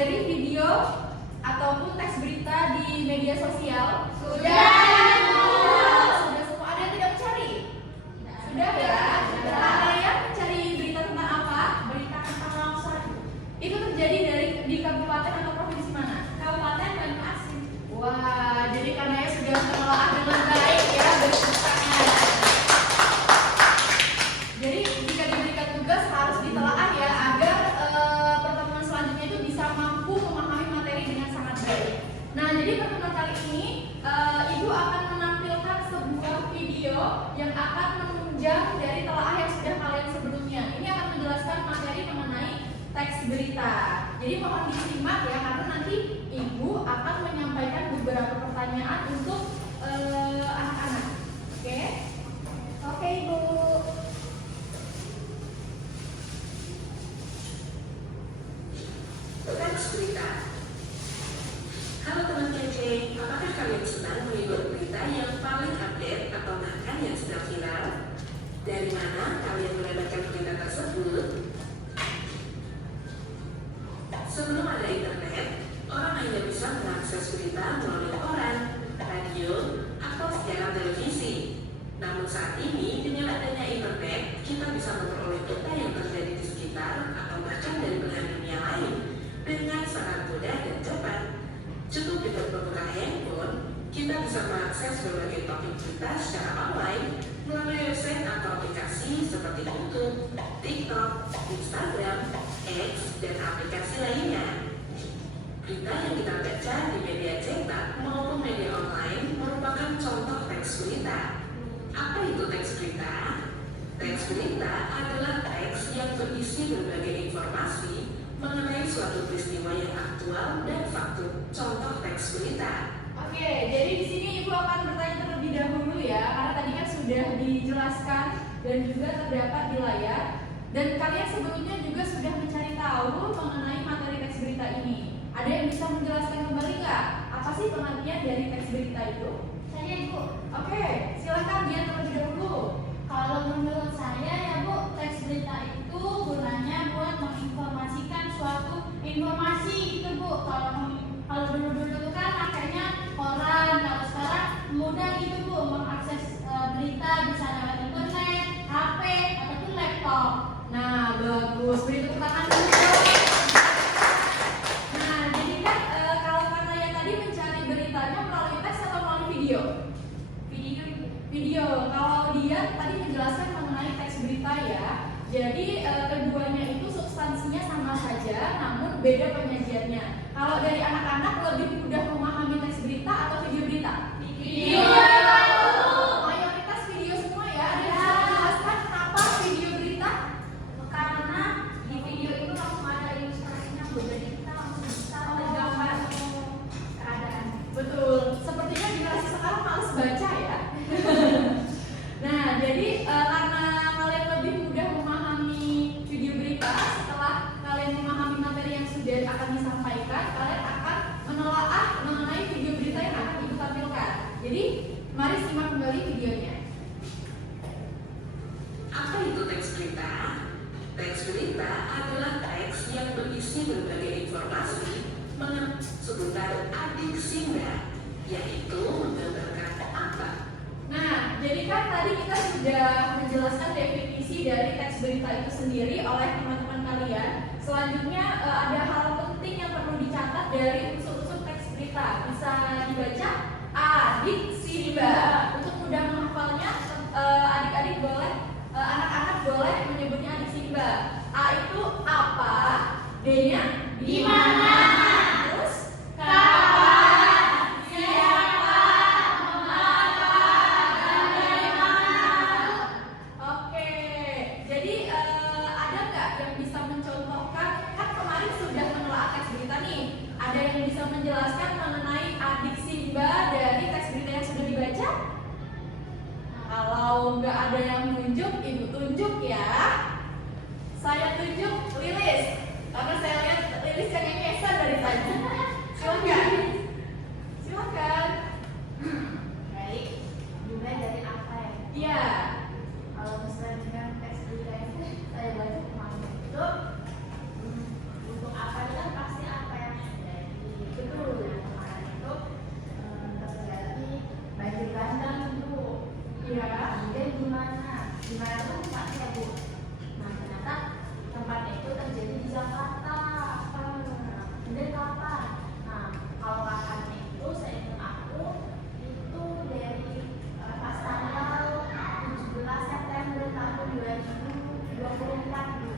mempelajari video ataupun teks berita di media sosial? Sudah. Sudah semua. Ada yang tidak mencari? Sudah ya. Nah, kalian mencari berita tentang apa? Berita tentang longsor. Itu terjadi di kabupaten atau provinsi mana? Kabupaten Banyuasin. Wah, jadi karena sudah menelaah dengan baik ya berpusatnya. Jadi jika diberikan tugas harus ditelaah ya agar pertemuan selanjutnya itu bisa mampu memahami materi dengan sangat baik. Nah, jadi pertemuan kali ini Ibu akan menampilkan sebuah video yang akan menunjang dari telaah yang sudah kalian sebelumnya. Ini akan menjelaskan materi mengenai teks berita. Jadi mohon disimak ya karena nanti Ibu akan menyampaikan beberapa pertanyaan untuk anak-anak. Oke? Oke, Ibu. Teks berita. Halo teman kece, apakah kalian senang mengikuti berita yang paling update atau bahkan yang sedang viral? Dari mana kalian mendapatkan berita tersebut? Sebelum ada internet, orang hanya bisa mengakses berita melalui koran, radio, atau siaran televisi. Namun saat ini, dengan adanya internet, kita bisa memperoleh berita yang terjadi di sekitar atau bahkan dari belahan dunia lain dengan sangat mudah dan cepat. Cukup dengan membuka handphone, kita bisa mengakses berbagai topik berita secara online melalui website atau aplikasi seperti YouTube, TikTok, Instagram, X, dan aplikasi lainnya. Berita yang kita baca di media cetak maupun media online merupakan contoh teks berita. Apa itu teks berita? Teks berita adalah teks yang berisi berbagai informasi mengenai suatu peristiwa yang aktual dan faktual. Contoh teks berita. Oke, jadi di sini Ibu akan bertanya terlebih dahulu ya, karena tadi kan sudah dijelaskan dan juga terdapat di layar. Dan kalian sebelumnya juga sudah mencari tahu mengenai materi teks berita ini. Ada yang bisa menjelaskan kembali nggak? Apa sih pengertian dari teks berita itu? Saya Ibu. Oke, silakan dia terlebih dahulu. Kalau menurut saya ya Bu, teks berita itu gunanya buat menginformasikan suatu informasi gitu Bu. Kalau dulu itu kan makanya koran, kalau sekarang mudah gitu Bu mengakses berita bisa lewat internet, HP ataupun laptop. Nah, bagus. Beri tepuk tangan dulu. Nah, jadi kan kalau kalian tadi mencari beritanya melalui teks atau melalui video? Video Ibu. Video. Kalau dia tadi menjelaskan mengenai teks berita ya. Jadi keduanya itu substansinya sama saja, namun beda penyajiannya. Kalau dari anak-anak lebih mudah memahami teks berita atau video berita? Video. Mayoritas video semua ya. Ada yang bisa menjelaskan kenapa video berita? Karena di video itu langsung ada ilustrasinya Bu, jadi kita langsung bisa menggambar keadaan. Betul. Sepertinya generasi sekarang males baca ya. Nah, jadi karena kalian lebih mudah memahami video berita, setelah kalian memahami materi yang sudah akan disampaikan, kalian akan menelaah mengenai video berita yang akan Ibu tampilkan. Jadi, mari simak kembali videonya. Apa itu teks berita? Teks berita adalah teks yang berisi berbagai informasi seputar adik Sinda, yaitu menggambarkan apa. Nah, jadi kan tadi kita sudah menjelaskan definisi dari teks berita itu sendiri oleh teman-teman kalian. Selanjutnya ada hal penting yang perlu dicatat dari unsur-unsur teks berita. Bisa dibaca adik Simba. Untuk mudah menghafalnya, adik-adik boleh, anak-anak boleh menyebutnya adik Simba. A itu apa? D-nya Di mana? Terus Kapan? Siapa? Mengapa? Bagaimana? oke, jadi ada nggak yang bisa mencontohkan? Kan kemarin sudah menelaah teks berita nih. Ada yang bisa menjelaskan mengenai adik Simba dari teks berita yang sudah dibaca? Kalau nggak ada yang tunjuk, Ibu tunjuk ya. Saya tunjuk Lilis, karena saya lihat Lilis yang ngekesan dari tadi. Silakan, silakan. Baik, dimulai dari apa ya? Iya. Kalau misalnya dengan teks berita itu saya baca kemarin itu untuk apa itu kan pasti apa yang mana tuh tempatnya Bu? Nah ternyata tempatnya itu terjadi di Jakarta. Kemudian kapan? Nah kalau kapannya itu seingat aku itu dari pas tanggal 17 September tahun 2024 Bu.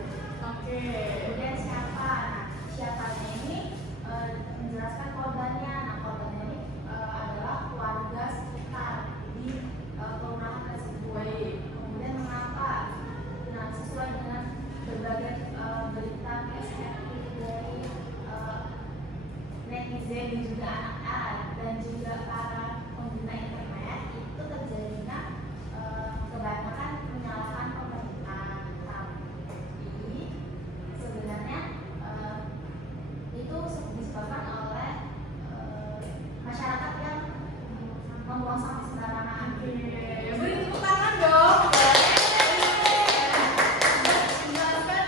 Oke. Kemudian siapa? Nah, siapanya ini menjelaskan korbannya. Nah, korbannya ini adalah keluarga sekitar di perumahan tersebut. Kemudian mengapa? Nah, sesuai dengan berbagai berita perspektif dari netizen dan juga anak-anak dan juga para pengguna internet itu terjadinya kebanyakan menyalahkan pemerintah. Tapi sebenarnya itu disebabkan oleh masyarakat yang membuang sampah sembarangan. Beri tepuk tangan dong. Menjelaskan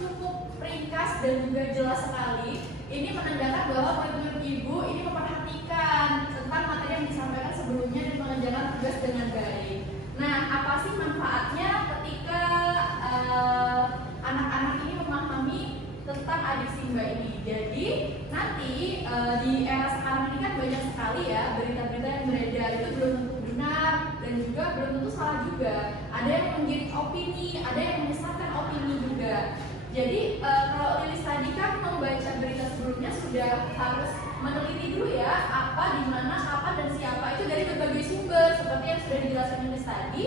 cukup ringkas dan juga jelas sekali. Ini menandakan bahwa murid-murid ibu ini memperhatikan tentang materi yang disampaikan sebelumnya dan mengerjakan tugas dengan baik. Nah, apa sih manfaatnya ketika anak-anak ini memahami tentang adik Simba ini? Jadi nanti di era sekarang ini kan banyak sekali ya berita-berita yang beredar, itu belum tentu benar dan juga belum tentu salah juga. Ada yang menggiring opini, ada yang menyesatkan opini juga. Jadi kalau Lilis tadi kan membaca berita sebelumnya sudah harus meneliti dulu ya apa, di mana, kapan dan siapa, itu dari berbagai sumber seperti yang sudah dijelaskan Lilis tadi.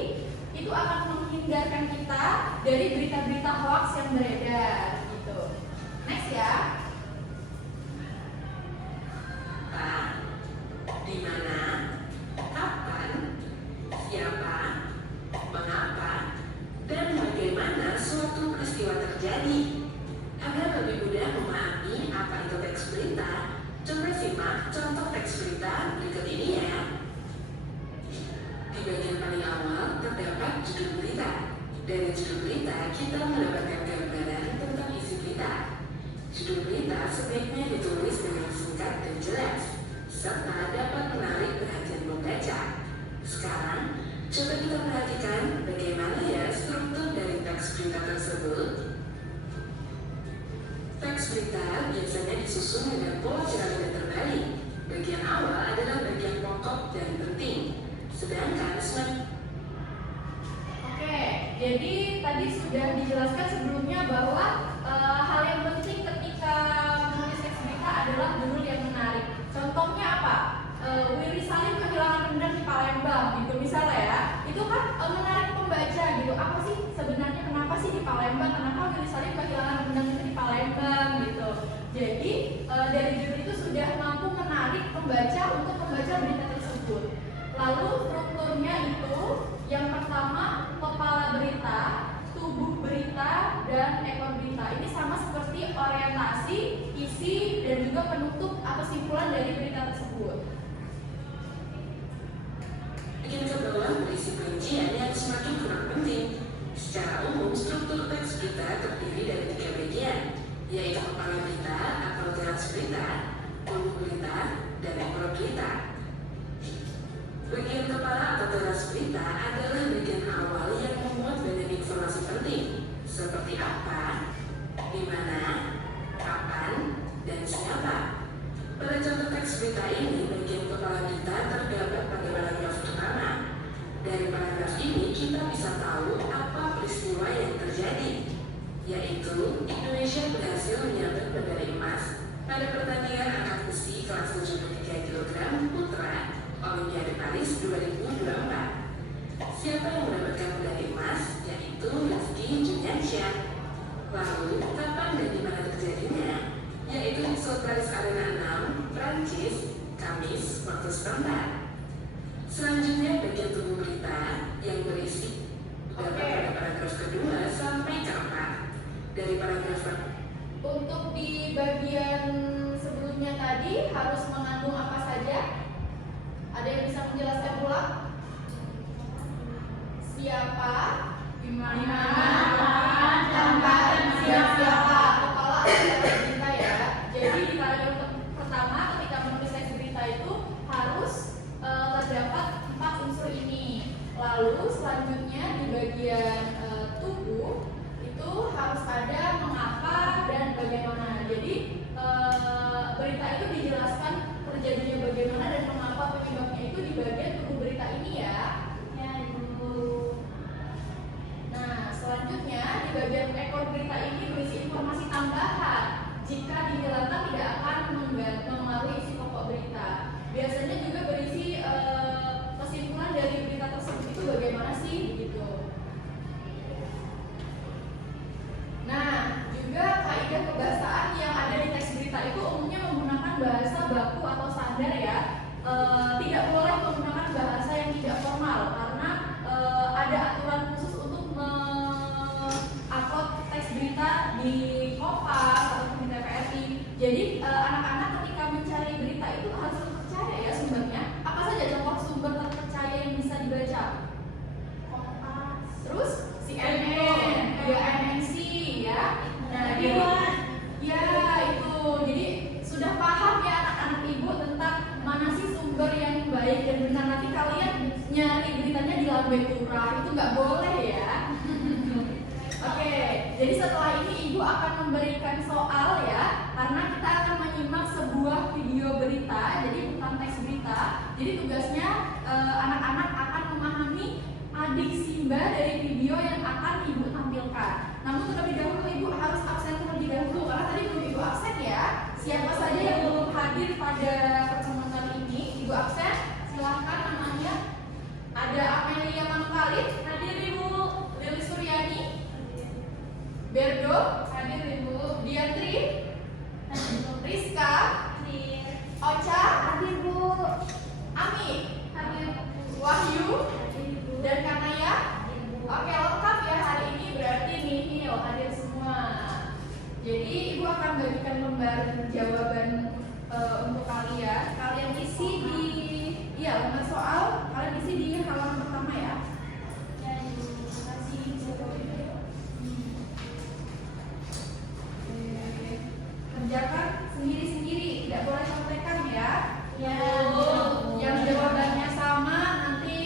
Itu akan menghindarkan kita dari berita-berita hoax yang beredar gitu. Next ya. Pak, di mana, kapan, siapa, mengapa, dan bagaimana suatu peristiwa terjadi. Agar lebih mudah memahami apa itu teks berita, coba simak contoh teks berita berikut ini ya. Di bagian paling awal terdapat judul berita. Dari judul berita kita mendapatkan gambaran tentang isi berita. Judul berita sebaiknya ditulis dengan singkat dan jelas, serta dapat menarik perhatian pembaca. Sekarang, coba kita perhatikan bagaimana ya struktur dari teks berita tersebut. Teks berita biasanya disusun dengan pola piramida terbalik. Bagian awal adalah bagian pokok dan penting, sedangkan Oke, jadi tadi sudah dijelaskan sebelumnya bahwa hal yang penting ketika menulis teks berita adalah judul yang menarik. Contohnya apa? Willy Salim kehilangan rendang di Palembang, gitu misalnya ya. Itu kan menarik pembaca gitu. Apa sih sebenarnya, kenapa sih di Palembang? Kenapa Willy Salim kehilangan rendang itu di Palembang gitu. Jadi dari judul itu sudah mampu menarik pembaca untuk membaca berita tersebut. Lalu strukturnya itu yang pertama kepala berita, tubuh berita, dan ekor berita. Ini sama seperti orientasi, isi, dan juga penutup atau kesimpulan dari berita tersebut. bagian ke bawah berisi perincian yang semakin kurang penting. Secara umum, struktur teks berita terdiri dari 3 bagian, yaitu kepala berita atau teras berita, tubuh berita, dan ekor berita. Bagian kepala atau teras berita adalah bagian awal yang memuat banyak informasi penting, seperti apa, di mana, kapan, dan siapa. Pada contoh teks berita ini, bagian kepala berita terdapat pada paragraf pertama. Dari paragraf ini kita bisa tahu apa peristiwa yang terjadi, yaitu Indonesia berhasil menyabet medali emas pada pertandingan angkat besi kelas 73 kg putra Olimpiade Paris 2024. Siapa yang mendapatkan medali emas? Yaitu Rizky Juniansyah. Lalu, kapan dan di mana terjadinya? Yaitu di Paris Arena 6, Prancis, Kamis, waktu setempat. Selanjutnya bagian tubuh berita yang berisi dapat pada paragraf kedua sampai keempat. Dari paragraf Untuk di bagian sebelumnya tadi harus mengandung apa saja? Ada yang bisa menjelaskan ulang? Siapa, di mana, tempat, siapa, kepala atau berita ya. Jadi di paragraf pertama ketika menulis teks berita itu harus terdapat 4 unsur ini. Lalu selanjutnya di bagian tubuh itu harus ada mengapa dan bagaimana. Jadi berita itu dijelaskan terjadinya bagaimana dan mengapa penyebabnya itu di bagian tubuh berita ini ya. Ya, Ibu. Nah, selanjutnya di bagian ekor berita ini berisi informasi tambahan. Jika dihilangkan tidak akan mempengaruhi isi pokok berita. Biasanya juga berisi kesimpulan dari berita tersebut itu bagaimana sih begitu. Nah, juga kaidah kebahasaan yang ada di teks berita itu umumnya menggunakan bahasa baku atau standar ya. Tidak boleh menggunakan bahasa yang tidak formal karena ada aturan khusus untuk upload teks berita di Kompas atau di TVRI. Jadi anak-anak ketika mencari berita itu harus percaya ya sumbernya. Apa saja contoh sumber terpercaya yang bisa dibaca? Kompas. Terus CNN, ya MNC ya. Nah, jadi ya itu. Jadi sudah paham ya anak-anak ibu tentang mana sih sumber yang baik dan benar. Nanti kalian nyari beritanya di Lambe Turah itu nggak boleh ya. Oke, jadi setelah ini ibu akan memberikan soal ya, karena kita akan menyimak sebuah video berita, jadi bukan teks berita. Jadi tugasnya anak-anak akan memahami adik Simba dari video yang akan ibu tampilkan. Namun terlebih dahulu ibu harus absen terlebih dahulu karena tadi belum ibu absen ya. Siapa saja yang belum hadir pada pertemuan kali ini, ibu absen. Silahkan namanya. Ada Amelia Manungkalit, hadir ibu. Lili Suryani, Berdo, hadir ibu. Diantri, Rizka, Ocha, hadir bu. Ami, hadir. Wahyu, dan Kanaya. Oke, lengkap ya hari ini, berarti Nihil hadir semua. Jadi ibu akan bagikan lembar jawaban untuk kalian. Kalian isi di lembar soal. Kalian isi di halaman pertama ya. Ya, Ibu. Terima kasih, Ibu. Kerjakan sendiri-sendiri, tidak boleh contekan ya. Ya. Yang jawabannya sama nanti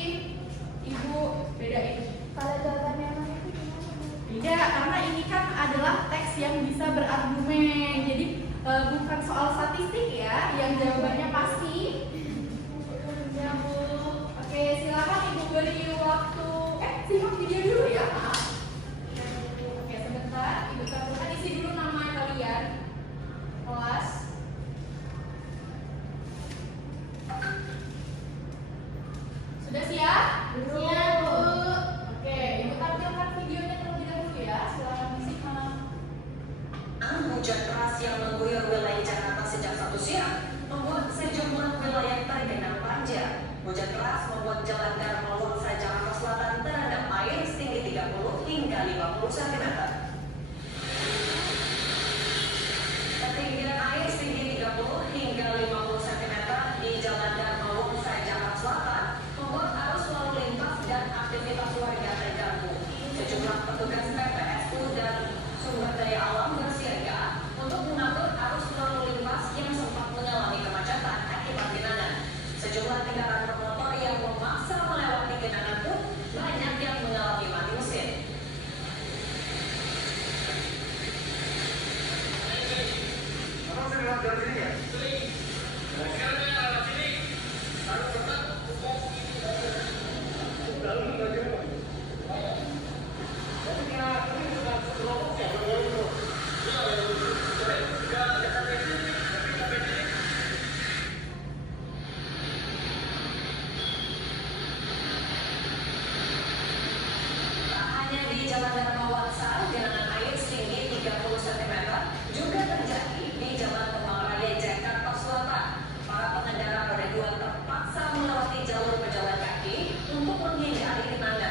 ibu bedain. Kalau jawabannya mana itu gimana, Bu? Tidak, karena ini kan adalah teks yang bisa berargumen. Jadi bukan soal statistik ya, yang jawabannya pasti. Ya bu. Oke, silakan ibu beri waktu. Simak video dulu ya, maaf. Oke, sebentar. Ibu tampilkan isi dulu nama kalian. Kelas. Sudah siap? Siap, Bu. Oke, ibu tampilkan videonya terlebih dahulu ya. Silakan disimak. Hujan deras yang mengguyur wilayah Jakarta sejak Sabtu siang membuat sejumlah wilayah tergenang banjir. Hujan deras membuat jalan Dharma Wangsa Jakarta Selatan terendam air setinggi 30 hingga 50 cm. Ketinggian air setinggi 30 hingga 50 cm di jalan Dharma Wangsa Jakarta Selatan membuat arus lalu lintas dan aktivitas warga terganggu. Sejumlah petugas PPSU dan sumber daya alam bersiaga untuk mengatur arus lalu lintas yang sempat mengalami kemacetan akibat genangan. Sejumlah kendaraan bermotor yang memaksa melewati genangan pun banyak yang mengalami mati mesin. Tak hanya di Jalan Dharma Wangsa, genangan air setinggi 30 cm juga terjadi di Jalan Kemang Raya Jakarta Selatan. Para pengendara roda 2 terpaksa melewati jalur pejalan kaki untuk menghindari genangan.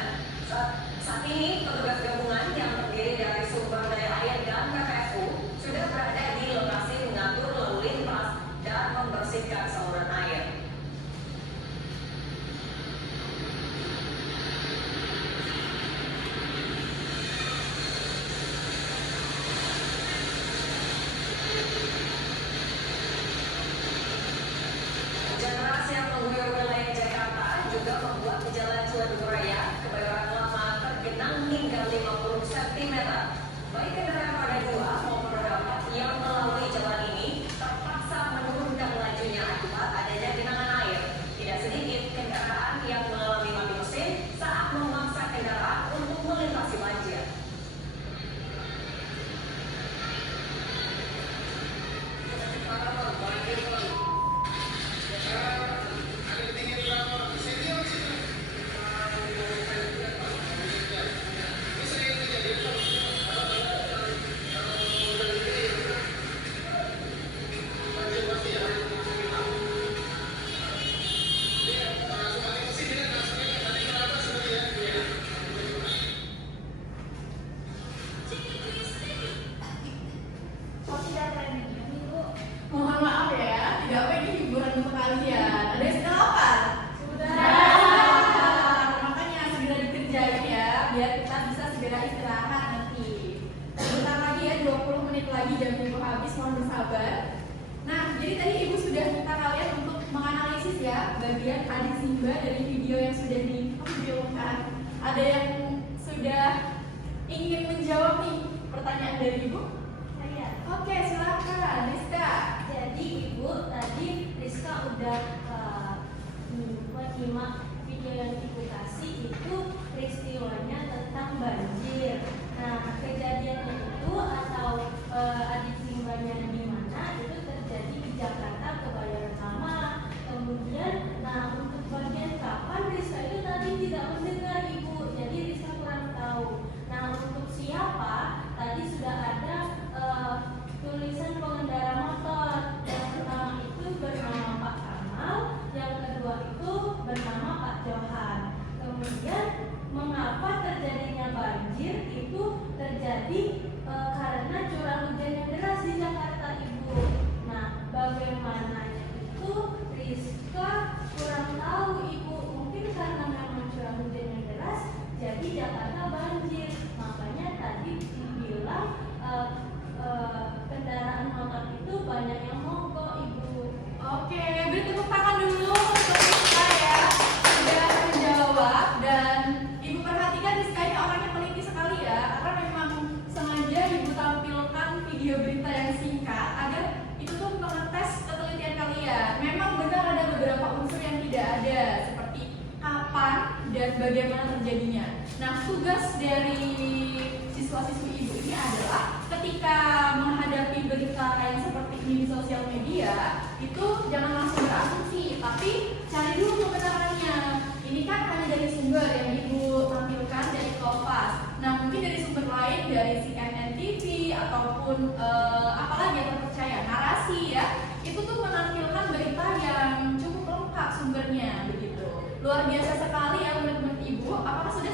bagian adik Simba dari video yang sudah divideokan. Ada yang sudah ingin menjawab nih pertanyaan dari Ibu? Saya. Oke, silakan Rizka. Jadi Ibu, tadi Rizka udah menyimak video yang Ibu kasih itu peristiwanya tentang banjir. Nah, kejadiannya itu atau adik Simbanya di mana itu terjadi di Jakarta Kebayoran Lama. Kemudian, nah untuk bagian kapan Rizka itu tadi tidak mendengar Ibu, jadi Rizka kurang tahu. Nah untuk siapa tadi sudah ada tulisan pengendara motor. Yang pertama itu bernama Pak Kamal, yang kedua itu bernama Pak Johan. Kemudian mengapa terjadinya banjir itu terjadi karena curah hujan yang deras di Jakarta Ibu. Nah bagaimananya itu Rizka kurang tahu Ibu. Mungkin karena memang curah hujan yang deras jadi Jakarta banjir. Makanya tadi dibilang kendaraan motor itu banyak yang mogok Ibu. Oke, beri tepuk tangan dulu untuk Rizka ya, sudah menjawab. Dan Ibu perhatikan Rizka ini orangnya teliti sekali ya, karena memang sengaja Ibu tampilkan video berita yang singkat agar itu tuh mengetes ketelitian kalian. Memang benar ada beberapa unsur yang tidak ada, seperti kapan dan bagaimana terjadinya. Nah, tugas dari siswa-siswi Ibu ini adalah ketika menghadapi berita yang seperti ini di sosial media, itu jangan langsung berasumsi, tapi cari dulu kebenarannya. Ini kan hanya dari sumber yang Ibu tampilkan dari Kompas. Nah, mungkin dari sumber lain dari CNN TV ataupun apalagi yang terpercaya, narasi ya, itu tuh menampilkan berita yang cukup lengkap sumbernya begitu. Luar biasa sekali ya menurut Ibu. Apakah sudah